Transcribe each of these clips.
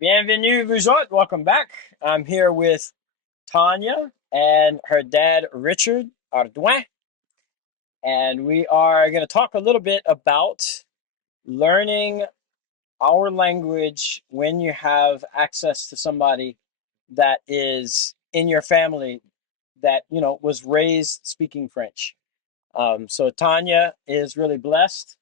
Bienvenue, vous autres. Welcome back. I'm here with Tanya and her dad, Richard Ardoin, and we are going to talk a little bit about learning our language when you have access to somebody that is in your family that, was raised speaking French. So Tanya is really blessed.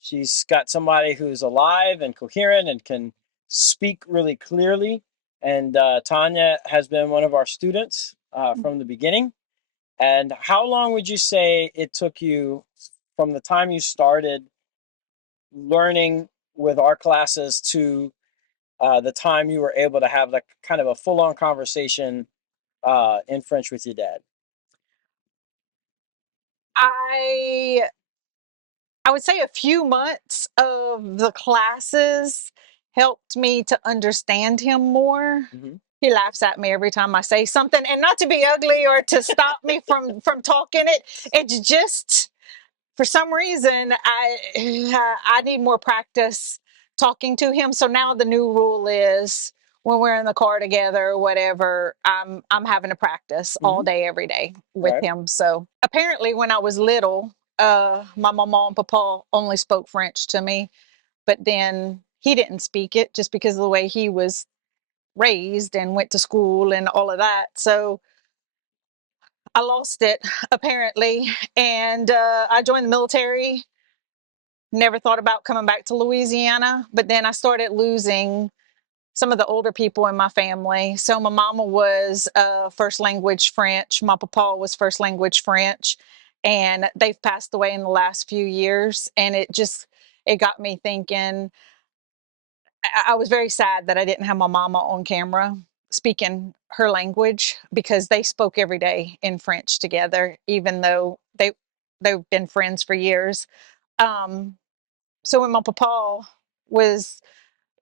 She's got somebody who's alive and coherent and can speak really clearly. And Tanya has been one of our students from the beginning. And how long would you say it took you from the time you started learning with our classes to the time you were able to have like kind of a full-on conversation in French with your dad? I I would say a few months of the classes helped me to understand him more. Hmm. He laughs at me every time I say something, and not to be ugly or to stop me from talking it. It's just for some reason I need more practice talking to him. So now the new rule is when we're in the car together or whatever, I'm having to practice all Hmm. day every day with Right. him. So apparently when I was little, my mama and papa only spoke French to me, but then he didn't speak it just because of the way he was raised and went to school and all of that. So I lost it apparently, and I joined the military. Never thought about coming back to Louisiana, but then I started losing some of the older people in my family. So my mama was first language French, my papa was first language French, and they've passed away in the last few years. And it got me thinking. I was very sad that I didn't have my mama on camera speaking her language because they spoke every day in French together, even though they've been friends for years. Um, so when my papa was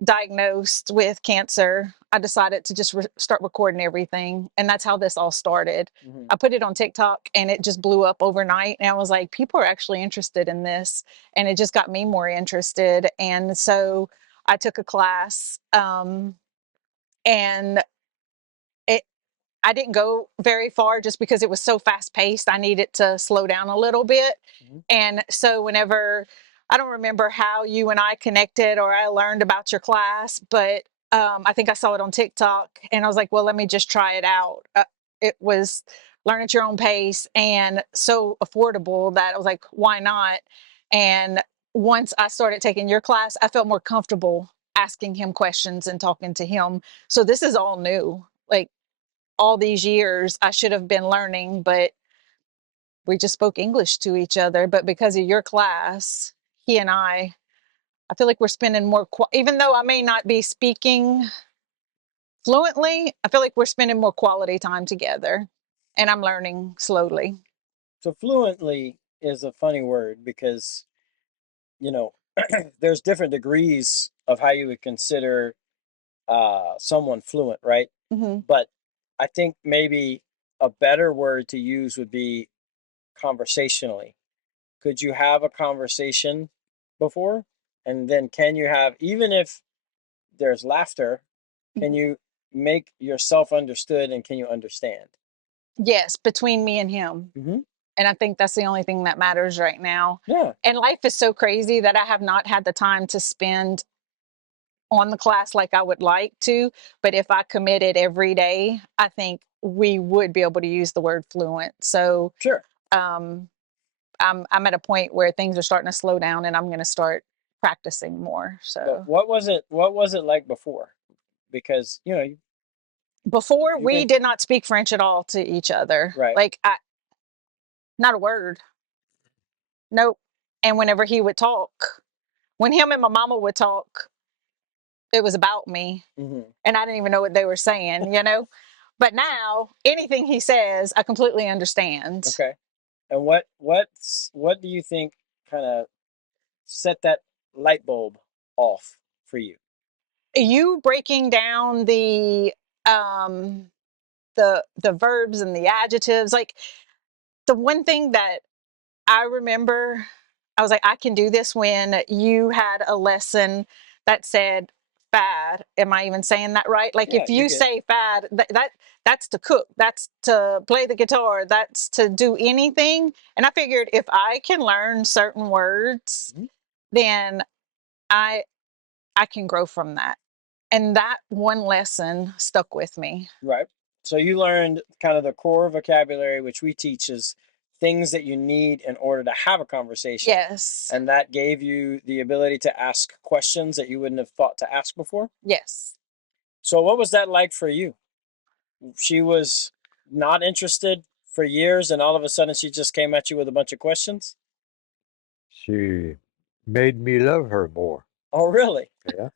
diagnosed with cancer, I decided to just start recording everything. And that's how this all started. Hmm. I put it on TikTok and it just blew up overnight. And I was like, people are actually interested in this. And it just got me more interested. And so I took a class, and it, I didn't go very far just because it was so fast paced. I needed to slow down a little bit. Hmm. And so whenever I don't remember how you and I connected or I learned about your class, but I think I saw it on TikTok and I was like, well, let me just try it out. It was learn at your own pace and so affordable that I was like, why not? And once I started taking your class, I felt more comfortable asking him questions and talking to him. So this is all new. Like all these years I should have been learning, but we just spoke English to each other. But because of your class, he and I feel like we're spending more, even though I may not be speaking fluently, I feel like we're spending more quality time together and I'm learning slowly. So fluently is a funny word because, you know, there's different degrees of how you would consider someone fluent, right? Hmm. But I think maybe a better word to use would be conversationally. Could you have a conversation before? And then can you have, even if there's laughter, can you make yourself understood and can you understand? Yes, between me and him. Hmm. And I think that's the only thing that matters right now. Yeah, And life is so crazy that I have not had the time to spend on the class like I would like to. But if I committed every day, I think we would be able to use the word fluent. So sure. um, I'm at a point where things are starting to slow down, and I'm going to start practicing more. But So what was it? What was it like before? Because before you've we been did not speak French at all to each other, right. like not a word, nope. And whenever he would talk, when him and my mama would talk, it was about me, Hmm. and I didn't even know what they were saying. But now anything he says, I completely understand. Okay. And what do you think kind of set that light bulb off for you? You breaking down um the verbs and the adjectives, like the one thing that I remember, I was like, I can do this when you had a lesson that said fad. Am I even saying that right? Like Yeah, if you're you good. say fad, that's to cook, that's to play the guitar, that's to do anything. And I figured if I can learn certain words, Mhm. then I I can grow from that. And that one lesson stuck with me. Right. So you learned kind of the core vocabulary, which we teach is things that you need in order to have a conversation. Yes. And that gave you the ability to ask questions that you wouldn't have thought to ask before. Yes. So what was that like for you? She was not interested for years, and all of a sudden she just came at you with a bunch of questions. She made me love her more. Oh, really? Yeah.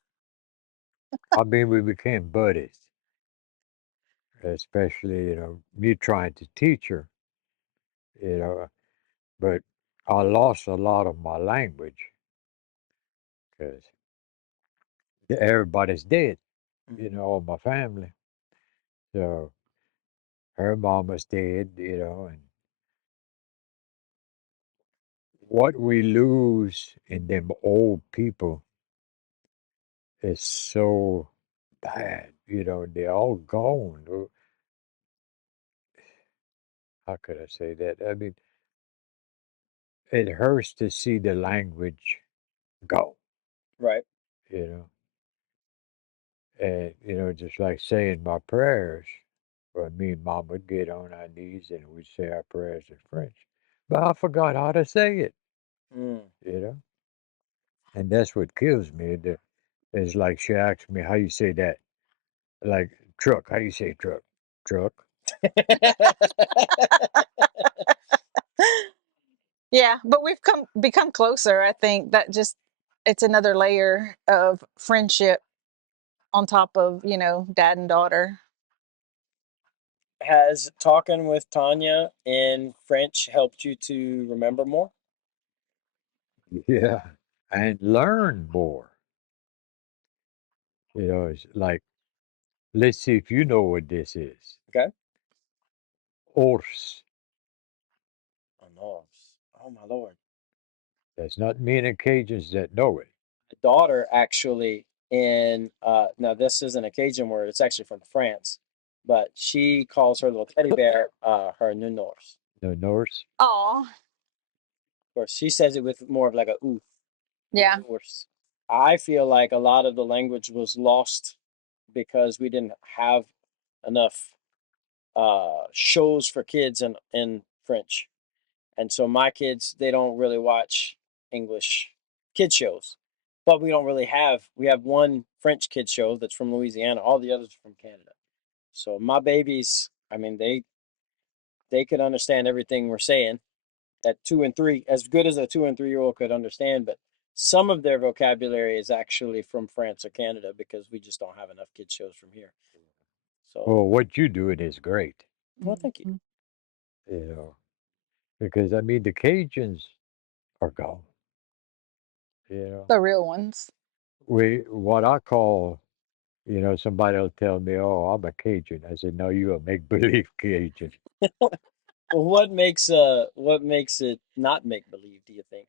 I mean, we became buddies, especially, me trying to teach her, you know, but I lost a lot of my language because everybody's dead, Mhm. all my family. So her mama's dead, and what we lose in them old people is so bad, they're all gone. How could I say that? I mean, it hurts to see the language go, Right. you know. And, just like saying my prayers, well, me and mom would get on our knees and we'd say our prayers in French. But I forgot how to say it, Mm. you know. And that's what kills me. It's like she asked me, how you say that? Like truck, how do you say truck? Truck. Yeah, but we've become closer. I think that just it's another layer of friendship on top of, dad and daughter. Has talking with Tanya in French helped you to remember more? Yeah. And learn more. It's like, let's see if you know what this is. Okay. Ours. Oh no. Oh my Lord. That's not many Cajuns that know it. Daughter actually in now this isn't a Cajun word, it's actually from France, but she calls her little teddy bear her nounours. The Norse. Oh, Of course, she says it with more of like a ooh, yeah. nounours. I feel like a lot of the language was lost because we didn't have enough shows for kids in French. And so my kids, they don't really watch English kid shows. But we have one French kid show that's from Louisiana. All the others are from Canada. So my babies, I mean, they could understand everything we're saying at 2 and 3, as good as a 2 and 3 year old could understand, but some of their vocabulary is actually from France or Canada because we just don't have enough kid shows from here. So, Well, what you doing is great, well, thank you. Mhm. you know, because I mean the Cajuns are gone. You know, The real ones. what I call, somebody will tell me, "Oh, I'm a Cajun." I said, "No, you a make believe Cajun." Well, what makes it not make believe, do you think?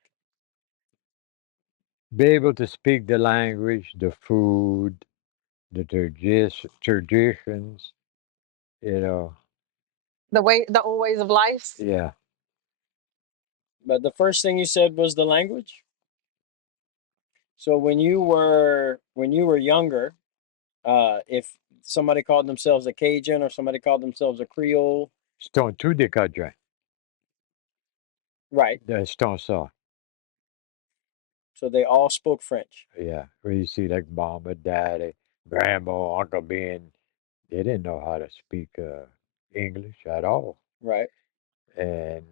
Be able to speak the language, the food, the traditions. You know, The old ways of life. yeah. But the first thing you said was the language. So when you were younger, if somebody called themselves a Cajun or somebody called themselves a Creole, C'est un tout des Cajuns. right? C'est un ça. So they all spoke French, Yeah. Where you see like mama, daddy, grandma, Uncle Ben, they didn't know how to speak English at all. right? And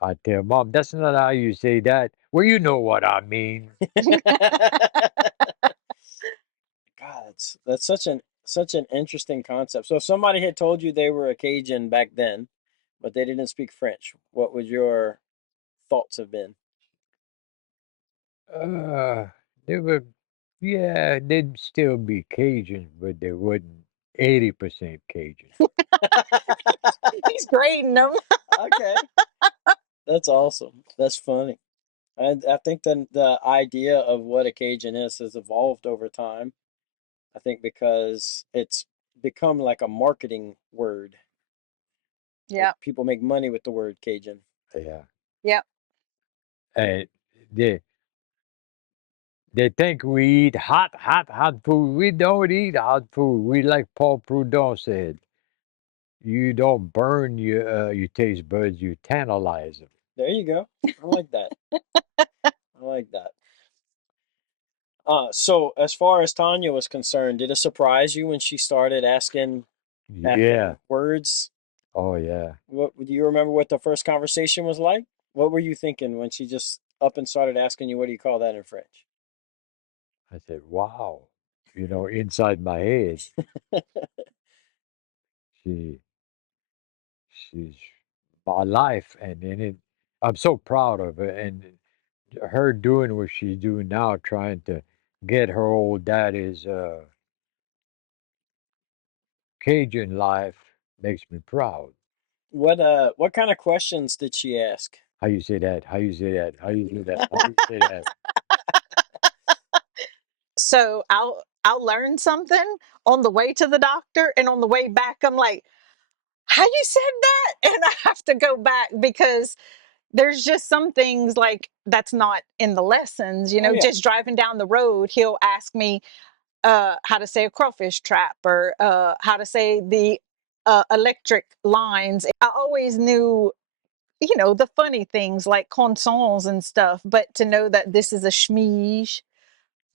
I tell mom, that's not how you say that. Well, you know what I mean. God, that's such an interesting concept. So if somebody had told you they were a Cajun back then, but they didn't speak French, what would your thoughts have been? Uh, they were, yeah, they'd still be Cajuns, but they wouldn't 80% Cajun. He's grading them. Okay, that's awesome. That's funny. And I think the idea of what a Cajun is has evolved over time. I think because it's become like a marketing word. Yep. People make money with the word Cajun. Yeah. Yep. And they they think we eat hot food. We don't eat hot food. We like Paul Proudhon said. You don't burn your taste buds. You tantalize them. There you go. I like that. I like that. So as far as Tanya was concerned, did it surprise you when she started Yeah. asking words? Oh yeah. What do you remember what the first conversation was like? What were you thinking when she just up and started asking you what do you call that in French? I said, wow. Inside my head, she she's my life, and I'm so proud of her, and her doing what she's doing now, trying to get her old daddy's Cajun life, makes me proud. What kind of questions did she ask? How you say that? How you say that? How you say that? How you say that? So I'll learn something on the way to the doctor, and on the way back, I'm like, how you said that? And I have to go back because there's just some things like that's not in the lessons, Oh yeah. just driving down the road, he'll ask me how to say a crawfish trap, or how to say the electric lines. I always knew, the funny things like consonants and stuff, but to know that this is a schmeege,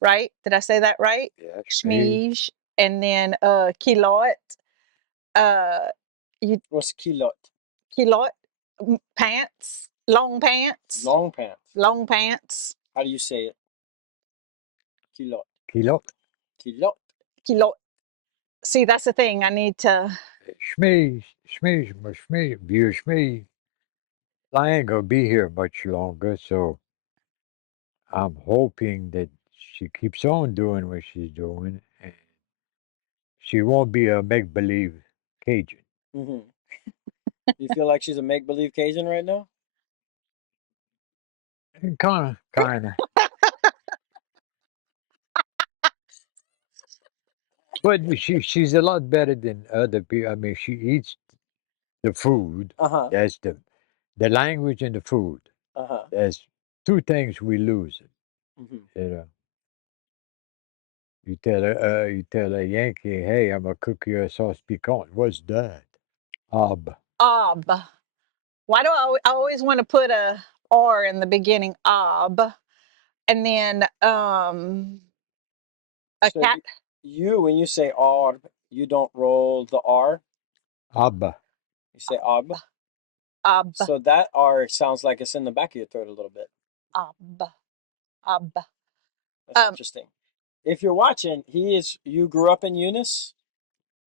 right? Did I say that right? Yeah, me. Schmeege. And then kilote, uh, you What's culotte? kilote, pants, long pants, Long pants. long pants, How do you say it? Culotte. Kilo. Culotte. kilote. See, that's the thing. I need to. Vieux Shmee. I ain't gonna be here much longer, so I'm hoping that she keeps on doing what she's doing, and she won't be a make believe Cajun. Hmm. You feel like she's a make believe Cajun right now? Kind of. But she's a lot better than other people. I mean, she eats the food. Uh huh. That's the language and the food. Uh huh. There's two things we lose. Hmm. You know, you tell a Yankee, "Hey, I'm gonna cook you a sauce piquant." What's that? Ob. Ob. Why do I always want to put a R in the beginning? Ob. And then a So cat. when you say orb, you don't roll the R. Ob. You say ob. Ob. So that R sounds like it's in the back of your throat a little bit. Ob. Ob. That's interesting. If you're watching, you grew up in Eunice,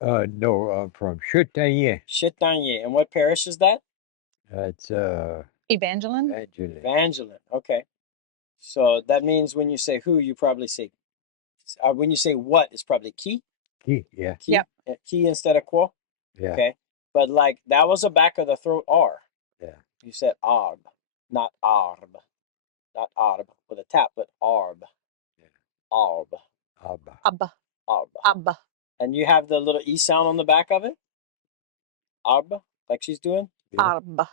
No, I'm from Chutayen. Chitanye. And what parish is that? That's Evangeline. Evangeline. Evangeline. Okay. So that means when you say who, you probably say, when you say what, it's probably qui, Yeah, qui, Yep. qui instead of quo. yeah, Okay. But like that was a back of the throat R. yeah, You said arb, not arb, not arb with a tap, but arb, yeah. arb, Ob. Ob. arb. Ob. And you have the little E sound on the back of it, arb, like she's doing. Yeah. Ob.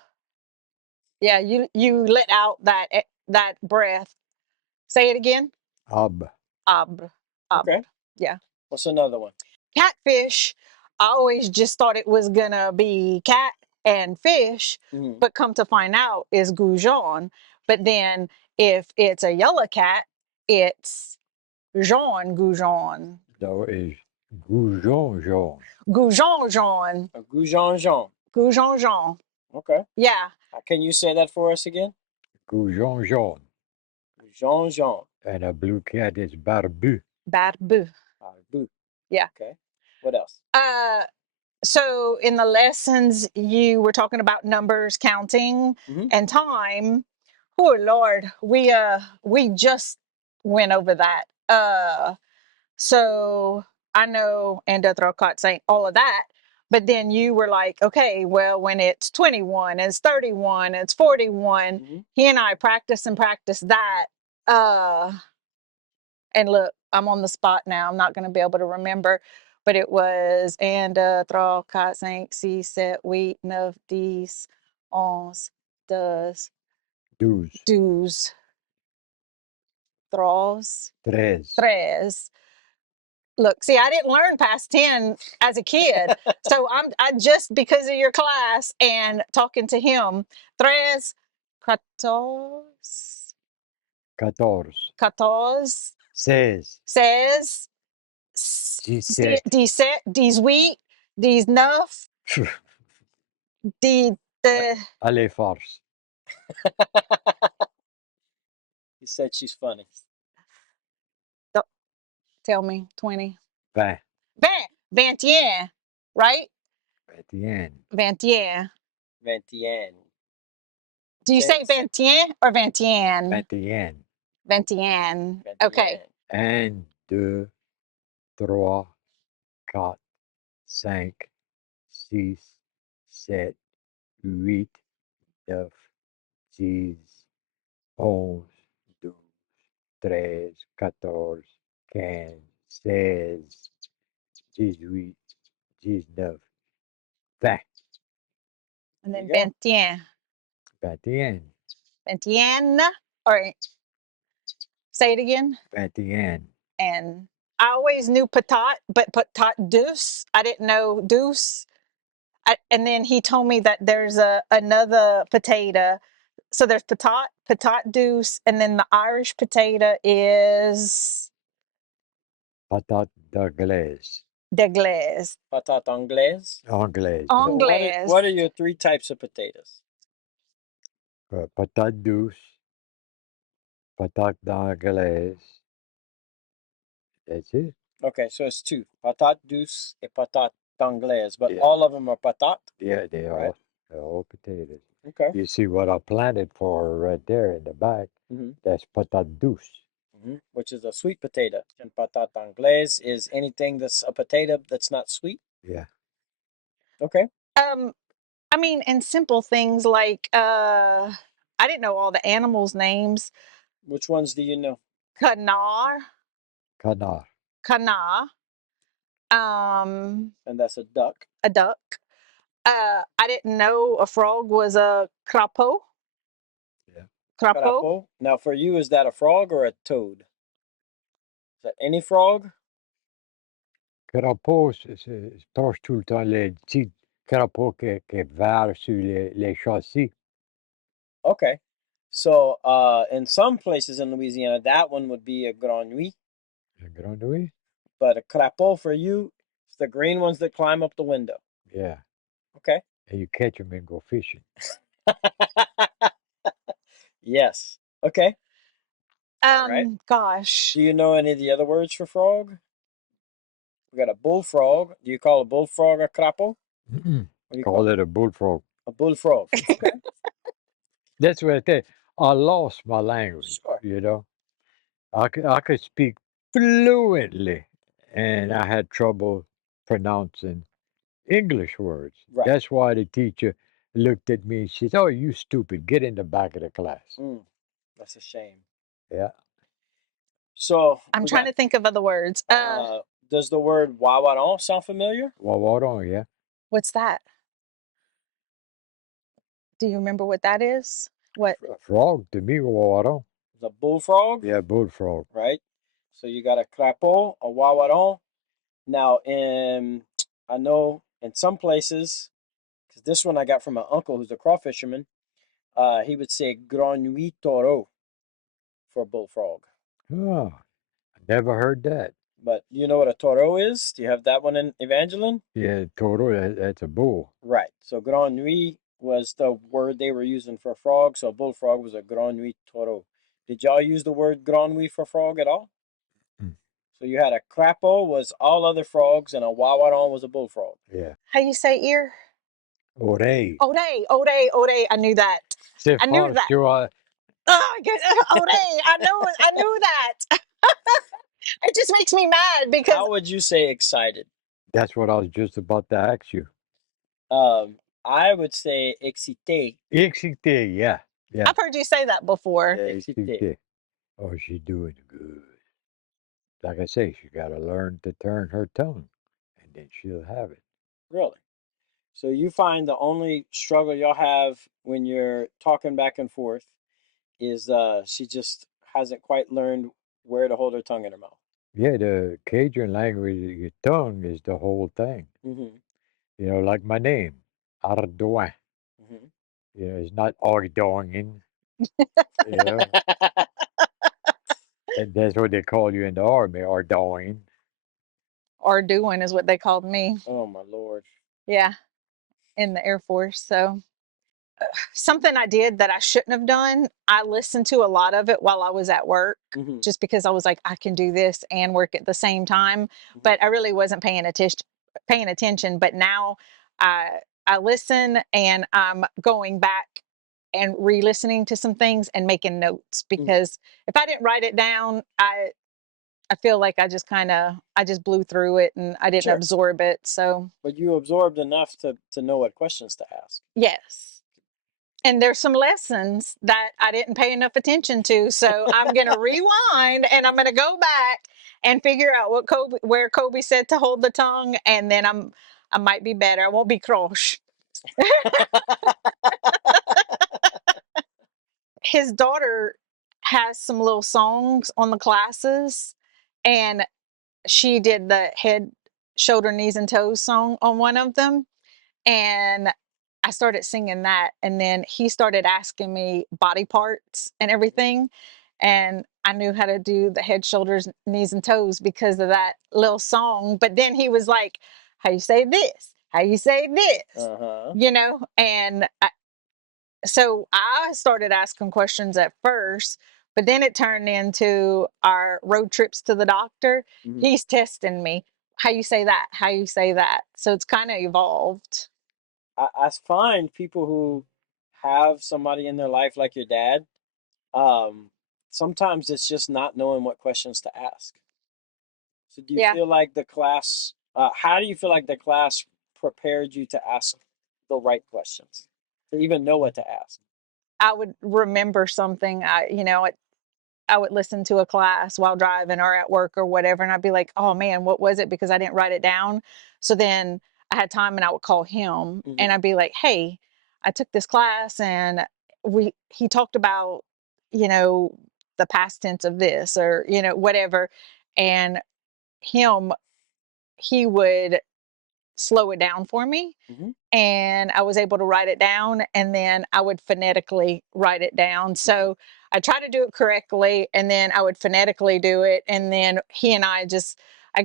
Yeah, you let out that breath. Say it again. Ob. Ob. Ob. Okay. Yeah. What's another one? Catfish. I always just thought it was gonna be cat and fish, Hmm. but come to find out is goujon. But then if it's a yellow cat, it's jaune goujon. No, is Goujon jaune. Goujon jaune. A goujon jaune. Goujon jaune. Okay. Yeah. Can you say that for us again? Goujon jaune. Goujon jaune. And a blue cat is barbu. Barbu. Barbu. Yeah. Okay. What else? So in the lessons you were talking about numbers, counting, Hmm. and time. Oh Lord, we just went over that. So I know and Drokat saying all of that, but then you were like, okay, well, when it's 21, it's 31, it's 41, Hmm. he and I practice and practice that. And look, I'm on the spot now. I'm not going to be able to remember, but it was 1, 2, 3, 4, 5, 6, 7, 8, 9, 10, 11, 12, 12, 12, 13. 3. Look, see, I didn't learn past 10 as a kid. So I just because of your class and talking to him, 13, 14, 14, 14, 16, 16, 17. 17, 18, 19, 10. Allez, force. He said she's funny. Tell me, 20. 20, 21, right? 21, 21. 21. Do you say Say 21 or 21? 21. 21. Okay. 21. 1, 2, 3, 4, 5, 6, 7, 8, 9, 10, 11, 12, 13, 14, 15, 16, 18, 19, 20. And There then you go. 21. 21, 21. Or say it again. 21. And I always knew patat, but patat douce. I didn't know douce. And then he told me that there's another potato. So there's patat douce, and then the Irish potato is Patate d'anglaise. de glace. Patate anglaise. Anglaise. So Anglaise. what are your 3 types of potatoes? Patate douce, patate d'anglaise. That's it. Okay, so it's 2. Patate douce and patate anglaise, but Yeah. all of them are patate. Yeah, they're Right. all potatoes. Okay. You see what I planted for right there in the back? Mm-hmm. That's patate douce. Mm-hmm. Which is a sweet potato. And patate anglaise is anything that's a potato that's not sweet. Yeah. Okay. I mean, and simple things like I didn't know all the animals' names. Which ones do you know? Canar, Canard. cana, And that's a duck. a duck. I didn't know a frog was a crapaud. Yeah. Crapaud. Crapaud. Now, for you, is that a frog or a toad? Is that any frog? Crapaud, torche tout le temps les petits crapauds qui varent sur les châssis. Okay. So, in some places in Louisiana, that one would be a grenouille, La grenouille? but a crapaud for you, it's the green ones that climb up the window. Yeah. Okay. And you catch them and go fishing. Yes. Okay. All right. Gosh. Do you know any of the other words for frog? We got a bullfrog. Do you call a bullfrog a crapaud? Mm-mm. What do you Call it a bullfrog. a bullfrog? Okay. That's what I think. I lost my language, Sure. you know. I could speak fluently, and I had trouble pronouncing English words. Right. That's why the teacher looked at me and says, "Oh, you stupid! Get in the back of the class." That's a shame. Yeah. So I'm trying to think of other words. does the word wawaron sound familiar? Wawaron, yeah. What's that? Do you remember what that is? What? A frog to me, wawaron. The bullfrog? Yeah, bullfrog. Right. So you got a crapaud, a wawaron. Now, I know in some places, because this one I got from my uncle who's a crawfish fisherman, he would say grenouille taureau for bullfrog. Oh, I never heard that. But you know what a taureau is? Do you have that one in Evangeline? Yeah, Toro, that's a bull. Right. So grenouille was the word they were using for frog. So bullfrog was a grenouille taureau. Did y'all use the word grenouille for frog at all? Mm. So you had a crapaud was all other frogs, and a wawaron was a bullfrog. Yeah. How you say ear? Ore. Ode. I knew that. C'est I knew fort, that. tu vois. Oh, I guess Ode. I knew that. It just makes me mad because How would you say excited? That's what I was just about to ask you. I would say excité. Excité, yeah. Yeah. I've heard you say that before. Excité. Oh, she's doing good. like I say, she got to learn to turn her tongue, and then she'll have it. Really? So you find the only struggle y'all have when you're talking back and forth is she just hasn't quite learned where to hold her tongue in her mouth. Yeah, the Cajun language, your tongue is the whole thing. Mm-hmm. Like my name, Ardoin. Mm-hmm. It's not Ardoin. You know, and that's what they call you in the army, Ardoin. Ardoin is what they called me. Oh my Lord. Yeah, in the Air Force. So something I did that I shouldn't have done, I listened to a lot of it while I was at work Mm-hmm. just because I was like, I can do this and work at the same time. Mm-hmm. But I really wasn't paying attention. But now I listen and I'm going back and re-listening to some things and making notes Mm-hmm. because if I didn't write it down, I feel like I just blew through it and I didn't Sure. absorb it. So But you absorbed enough to know what questions to ask. yes. And there's some lessons that I didn't pay enough attention to. So I'm going to rewind and I'm going to go back and figure out where Kobe said to hold the tongue. And then I might be better. I won't be croche. His daughter has some little songs on the classes and she did the head, shoulder, knees, and toes song on one of them. And I started singing that. And then he started asking me body parts and everything. And I knew how to do the head, shoulders, knees, and toes because of that little song. But then he was like, how you say this? How you say this? Uh-huh. And so I started asking questions at first, but then it turned into our road trips to the doctor. Mm-hmm. He's testing me. How you say that? How you say that? So it's kind of evolved. I find people who have somebody in their life like your dad, um, sometimes it's just not knowing what questions to ask. So do you Yeah, feel like how do you feel like the class prepared you to ask the right questions, to even know what to ask? I would remember something. I would listen to a class while driving or at work or whatever, and I'd be like, "Oh man, what was it?" Because I didn't write it down. So then I had time, and I would call him, Mm-hmm. and I'd be like, "Hey, I took this class, and he talked about, you know, the past tense of this or whatever," and him he would slow it down for me Mm-hmm. and I was able to write it down and then I would phonetically write it down. Mm-hmm. So I try to do it correctly and then I would phonetically do it. And then he and I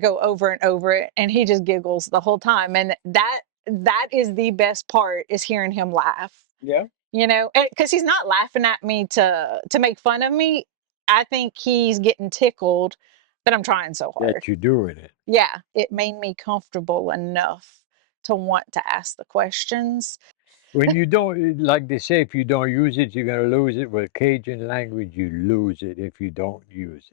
go over and over it and he just giggles the whole time. And that is the best part is hearing him laugh, Yeah. because he's not laughing at me to make fun of me. I think he's getting tickled that I'm trying so hard. That you're doing it. Yeah, it made me comfortable enough to want to ask the questions. When you don't, like they say, if you don't use it, you're going to lose it. With Cajun language, you lose it if you don't use it.